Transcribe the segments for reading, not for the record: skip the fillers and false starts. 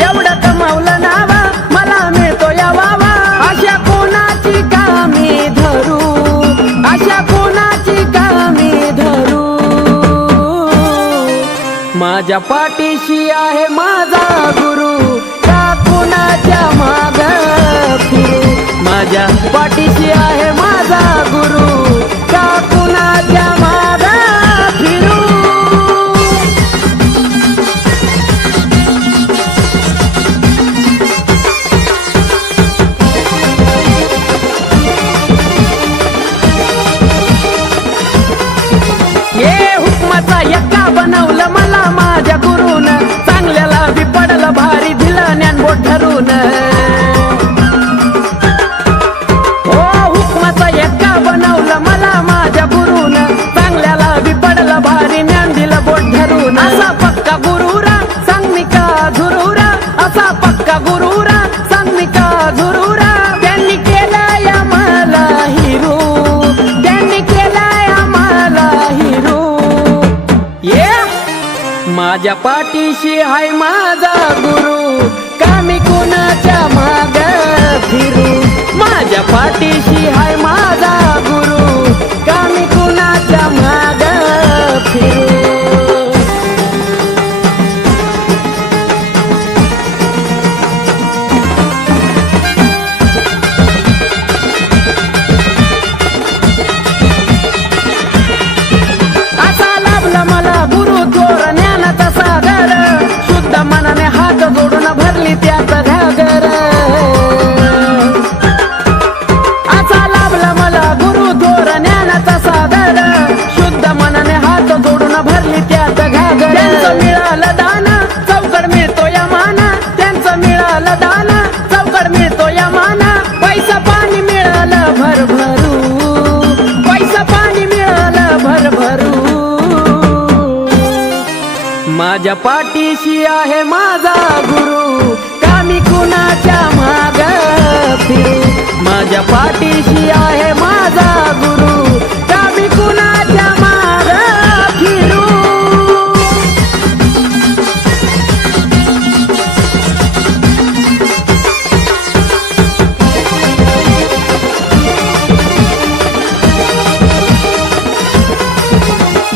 एवढं कमावलं नावा मला मिळतो या वावा अशा कोणाची कामी धरू अशा कोणाची कामी धरू माझ्या पाठीशी आहे माझा गुरु का कोणाच्या माग फिरू माझ्या पाठीशी आहे माझा गुरु का कोणाच्या माग फिरू हुकमाचा यक्का बनवलं मला माझ्या गुरुन चांगल्याला बी पडलं भारी दिलं ज्ञानबोध ठरून हुकमाचा यक्का बनवलं मला माझ्या गुरुन चांगल्याला बी पडलं भारी ज्ञान दिलं बोध धरून असा पक्का गुरुरा सांग मी का झुरुरा असा पक्का गुरुरा सांग मी का झुरुरा त्यांनी केलंय आम्हाला हिरू त्यांनी केलंय आम्हाला हिरू माझ्या पाठीशी हाय माझा गुरु का मी कोणाच्या माग फिरू माझ्या पाठीशी हाय माझा गुरु का मी कोणाच्या माग फिरू असा लाभला मला गुरु थोर ज्ञानाचा सागर शुद्ध मनाने हात जोडून भरली त्यात घागर असा लाभला मला गुरु थोर ज्ञानाचा सागर शुद्ध मनाने हात जोडून भरली त्यात घागर त्यांचं मिळालं दान चौकड मिळतो या माना त्यांचं मिळालं दान चौकड मिळतो या माना पैसा पाणी मिळालं भरभरू पैसा पाणी मिळालं भरभरू माझ्या पाठीशी आहे माझा गुरु का मी कुणाच्या माग फिरू माझ्या पाठीशी आहे माझा गुरु का मी कुणाच्या माग फिरू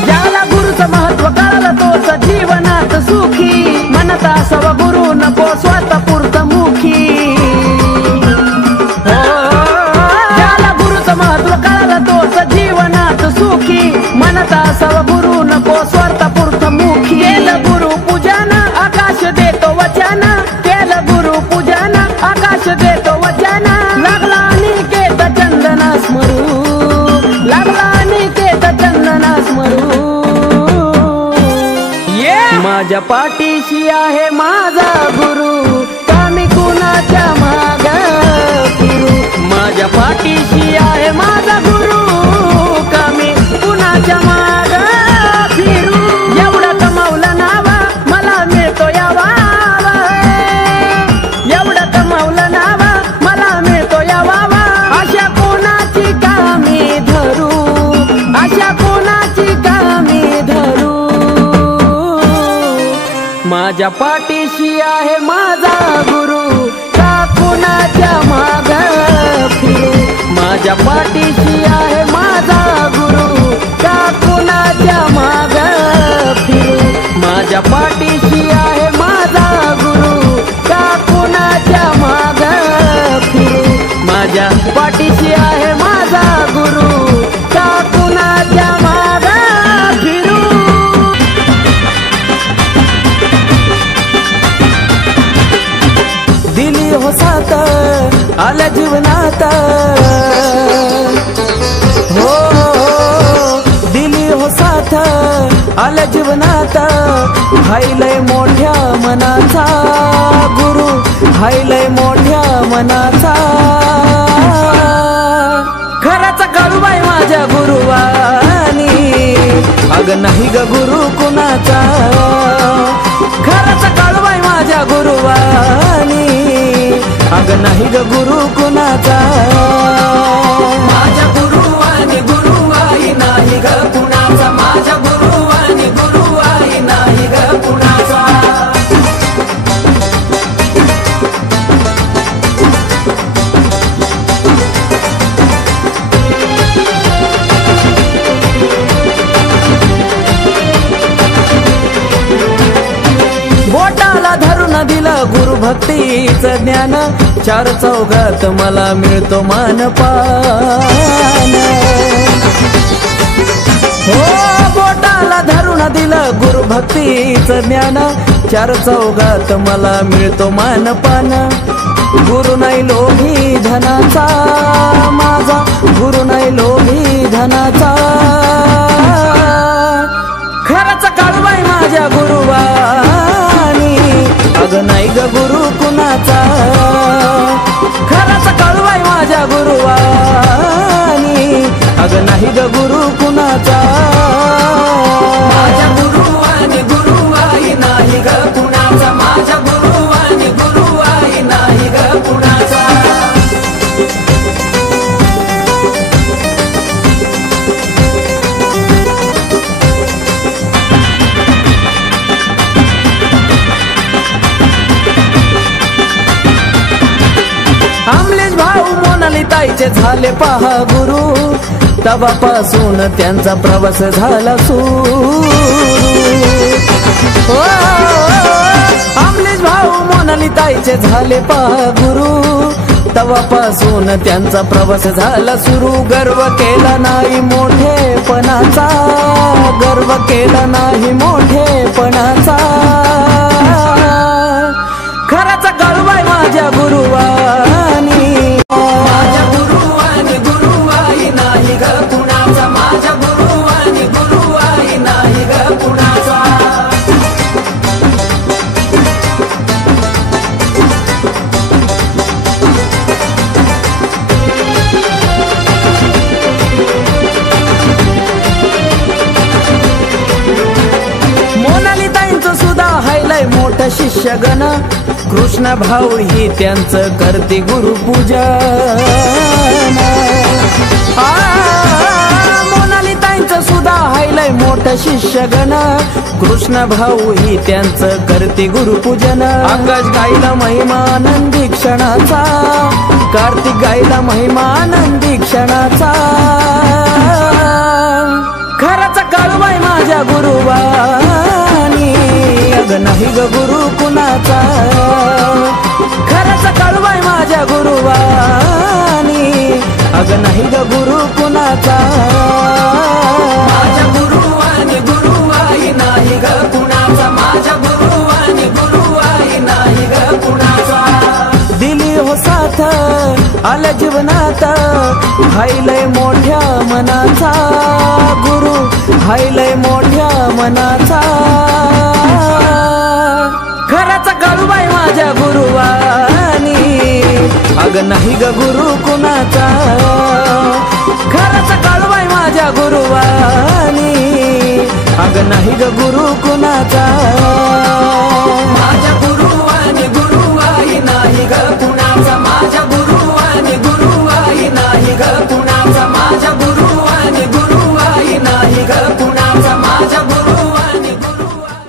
ज्याला गुरुचं महत्व कळलं तोच जीवनात सुखी म्हणत असावा गुरु नको स्वतः पुरत मुखी ज्याला गुरुचं महत्व कळलं तोच जीवनात सुखी म्हणत असावा गुरु नको स्वतः पुरत मुखी केलं गुरु पूजन आकाश देतो वचन केलं गुरु पूजन आकाश देतो वचन लागला निकेत चंदना स्मरू लागला निकेत चंदना स्मरू माझ्या पाठीशी आहे माझा गुरु का मी कुणाच्या माग फिरू माझ्या पाठीशी आहे माझा गुरु का मी कुणाच्या माग फिरू एवढं कमावलं नावा मला मिळतो या वावा एवढं कमावलं नावा मला मिळतो या वावा अशा कोणाची कामी धरू अशा कोणाची कामी धरू माझ्या पाठीशी आहे माझा गुरु का कोणाच्या माग फिरू माझ्या पाठीशी आहे माझा गुरु का कोणाच्या माग फिरू माझ्या पाठीशी आहे माझा गुरु का कोणाच्या माग फिरू माझ्या पाठीशी आहे माझा गुरु का कोणाच्या माग फिरू दिली हो साथ आल्या जीवनात हो दिली हो साथ आल्या जीवनात हायलय मोठ्या मनाचा गुरु हायलय मोठ्या मनाचा खराचा काळूबाई माझ्या गुरुवानी अग नाही ग गुरु कुणाचा खराचा काळूबाई माझ्या गुरुवानी अग नाही ग गुरु कुणाचा माझ्या गुरुवानी गुरुवाई नाही ग कुणाचा माझ्या गुरुवानी गुरुवाई नाही ग कुणाचा भक्तीचं ज्ञान, चार चौघात मला मिळतो मानपान। हो बोटाला धरून दिलं गुरु भक्तीचं ज्ञान, चार चौघात मला मिळतो मानपान। गुरु नाही लोभी धनाचा माझा, गुरु नाही लोभी धनाचा, खरंच काळबाई माझ्या गुरुवानी, अग नाही ग गुरु कुणाचा, खरंच काळबाई माझ्या गुरुवानी, अग नाही ग गुरु कुणाचा। माझ्या गुरुवानी गुरुवाई नाही ग कुणाचा, माझ्या गुरुवानी गुरुवाई नाही ग कुणाचा। आमलेश भाऊ मोनाली ताईचे झाले पहा गुरु, तवापासून त्यांचा प्रवास झाला सुरू। आमलेश भाऊ मोनाली ताईचे झाले पहा गुरु, तवापासून त्यांचा प्रवास झाला सुरू। गर्व केला नाही मोठेपणाचा, गर्व केला नाही मोठेपणाचा, खरंच काळबाई माझ्या गुरुवानी, माझ्या गुरुवानी गुरुवाई नाही ग कुणाचा, माझ्या गुरुवानी गुरुवाई नाही ग कुणाचा। मोनाली ताईंचं सुद्धा हायलय मोठं शिष्यगण, कृष्ण भाऊ ही त्यांचं करते गुरुपूजन। मोनाली ताईंचं सुद्धा हायलय मोठं शिष्यगण, कृष्ण भाऊ ही त्यांचं करते गुरुपूजन। आकाश गायला महिमानंदी क्षणाचा, कार्तिक गायला महिमानंदी क्षणाचा, खरंच काळबाई माझ्या गुरुवानी, अग नाही ग गुरु कुणाचा, खरंच काळबाई माझ्या गुरुवानी, अग नाही ग गुरु कुणाचा। माझ्या गुरुवानी गुरुवाई नाही ग कुणाचा, माझ्या गुरुवानी गुरुवाई नाही ग कुणाचा। दिली हो साथ आल्या जीवनात, हायलय मोठ्या मनाचा गुरु, हायलय मोठ्या मनाचा, खरंच काळबाई माझ्या गुरुवानी, अग नाही ग गुरु कुणाचा, खरंच काळबाई माझ्या गुरुवानी, अग नाही ग गुरु कुणाचा। माझ्या गुरुवानी गुरुवाई नाही ग कुणाचा, माझ्या गुरुवानी गुरुवाई नाही ग कुणाचा, माझ्या गुरुवानी गुरुवाई नाही ग कुणाचा, माझ्या गुरुवानी गुरुवाई।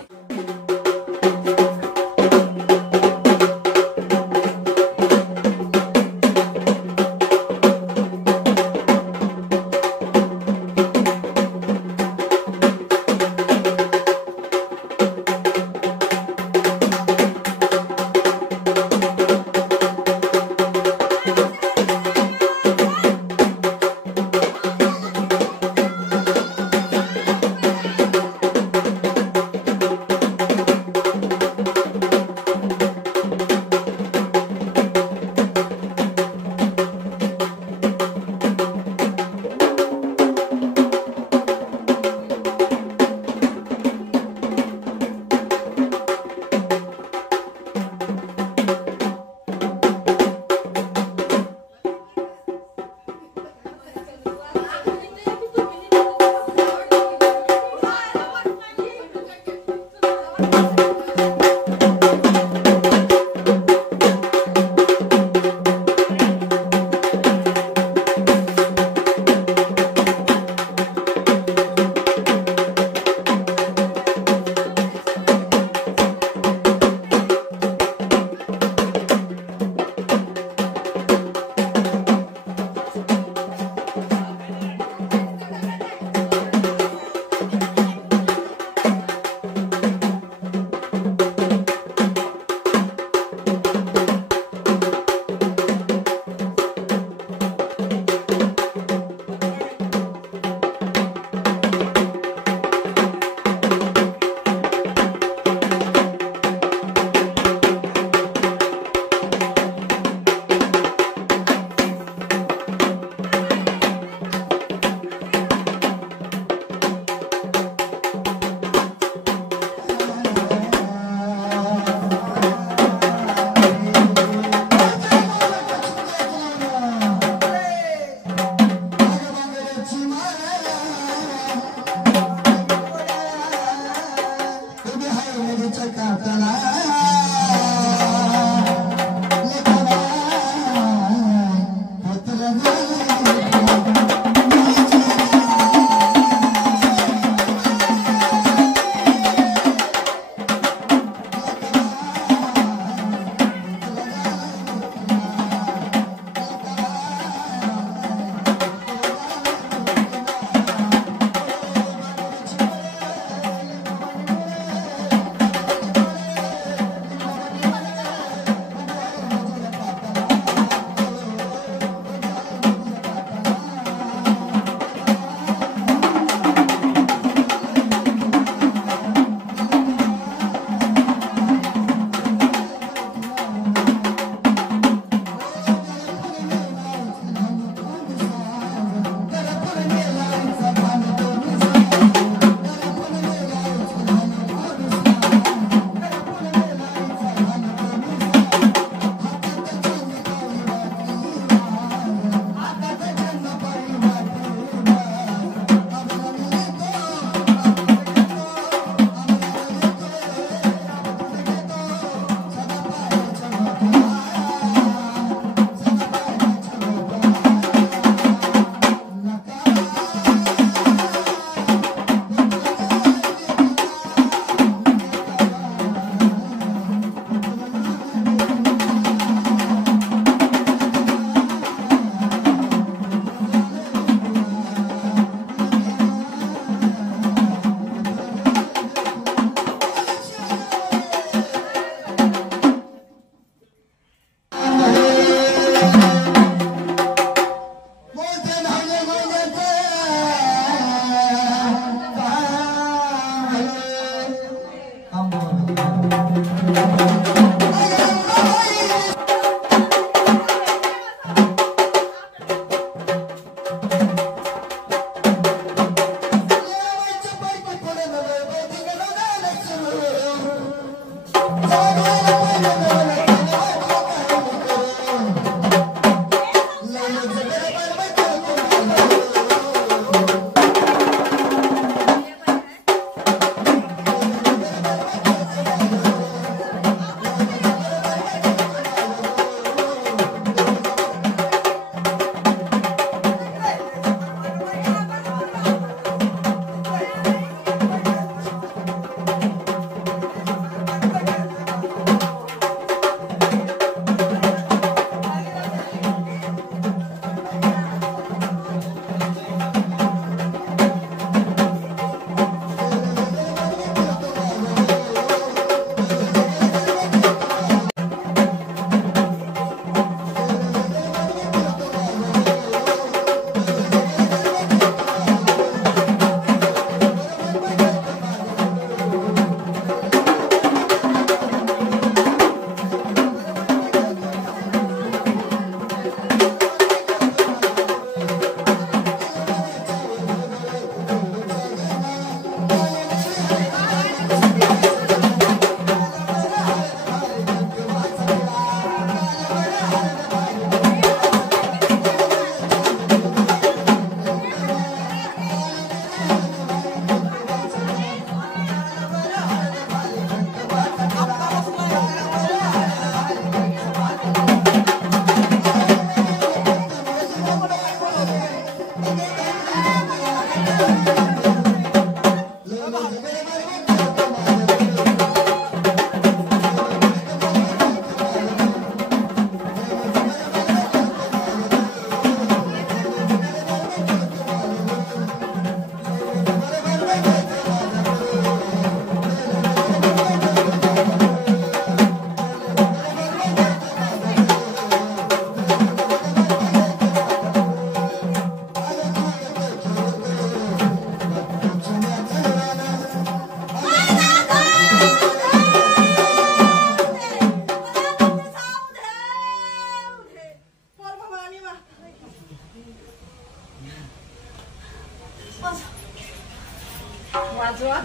वाजवा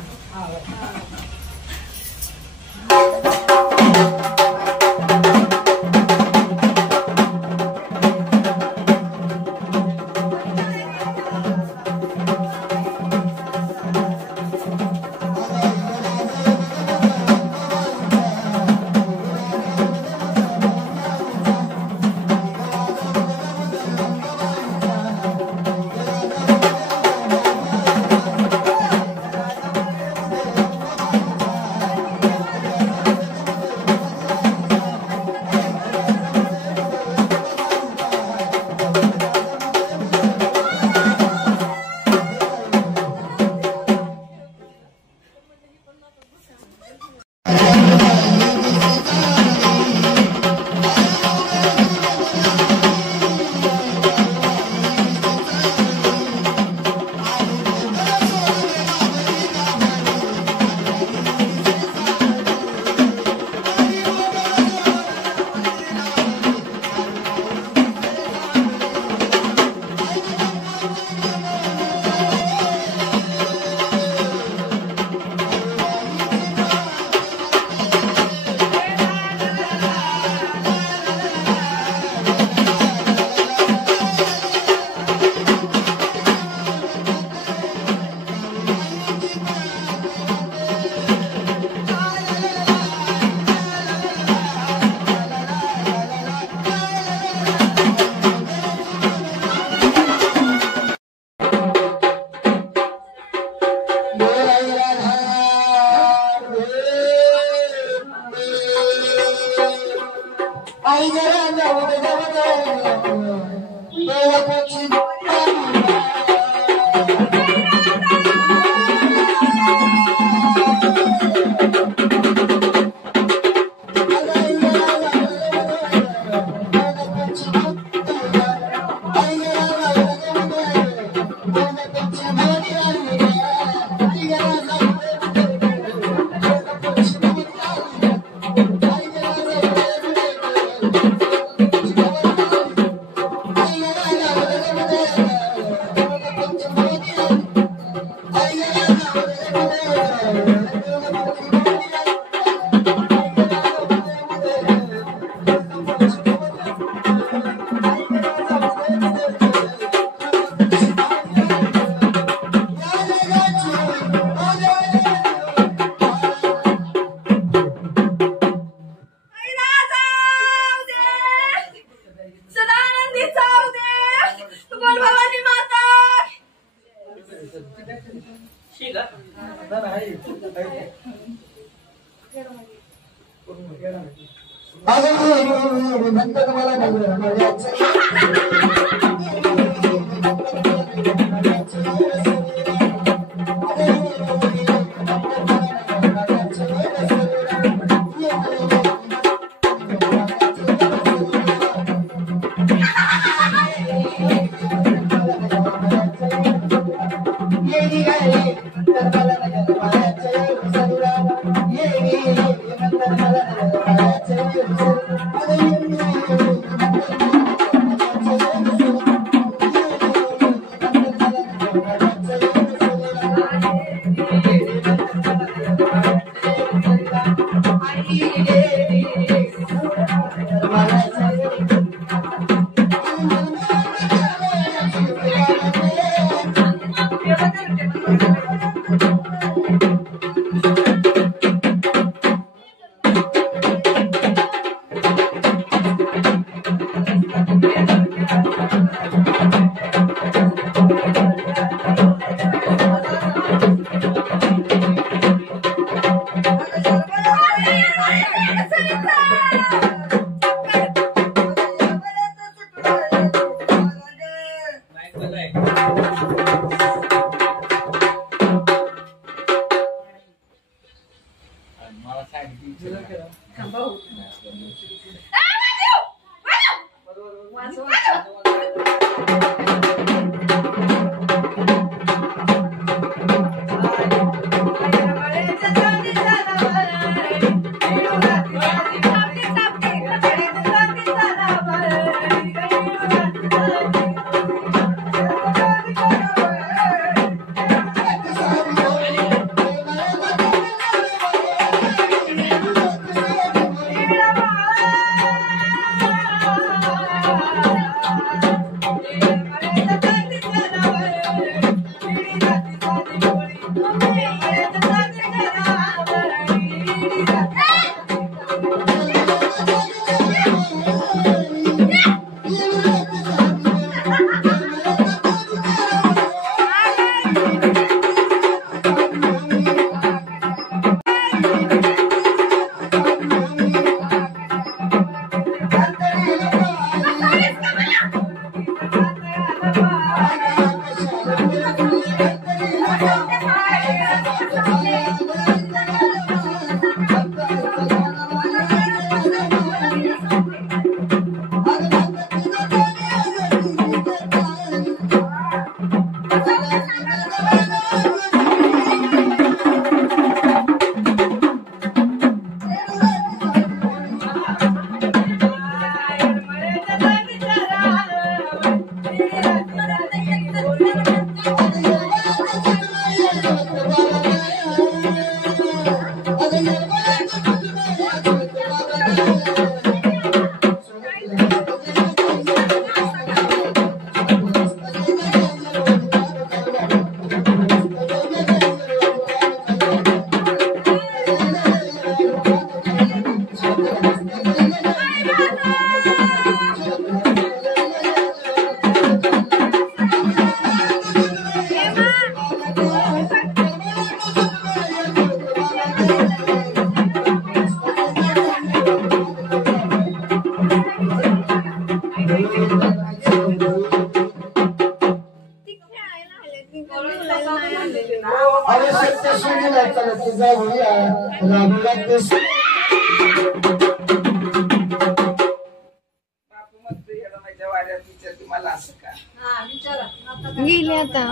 गेले आता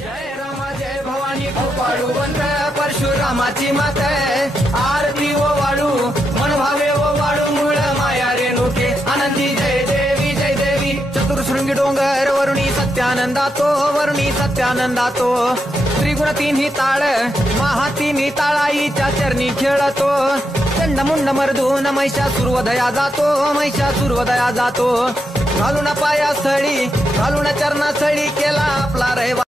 जय रामा जय भवानी गोपाळू वंत परशुरामाची मात आरती ओ वाळू मन भावे ओ वाळू मूळ माया रेणुके आनंदी जय देवी चतुर्शृंगी डोंगर वरुणी सत्यानंदातो त्रिगुण तिन्ही ताळ महातिन्ही ताळाईच्या चरणी खेळतो चंडमुंड मर्दून महिषासुरवधया जातो घालून पायास्थळी घालून चरणास्थळी केला आपला रहिवास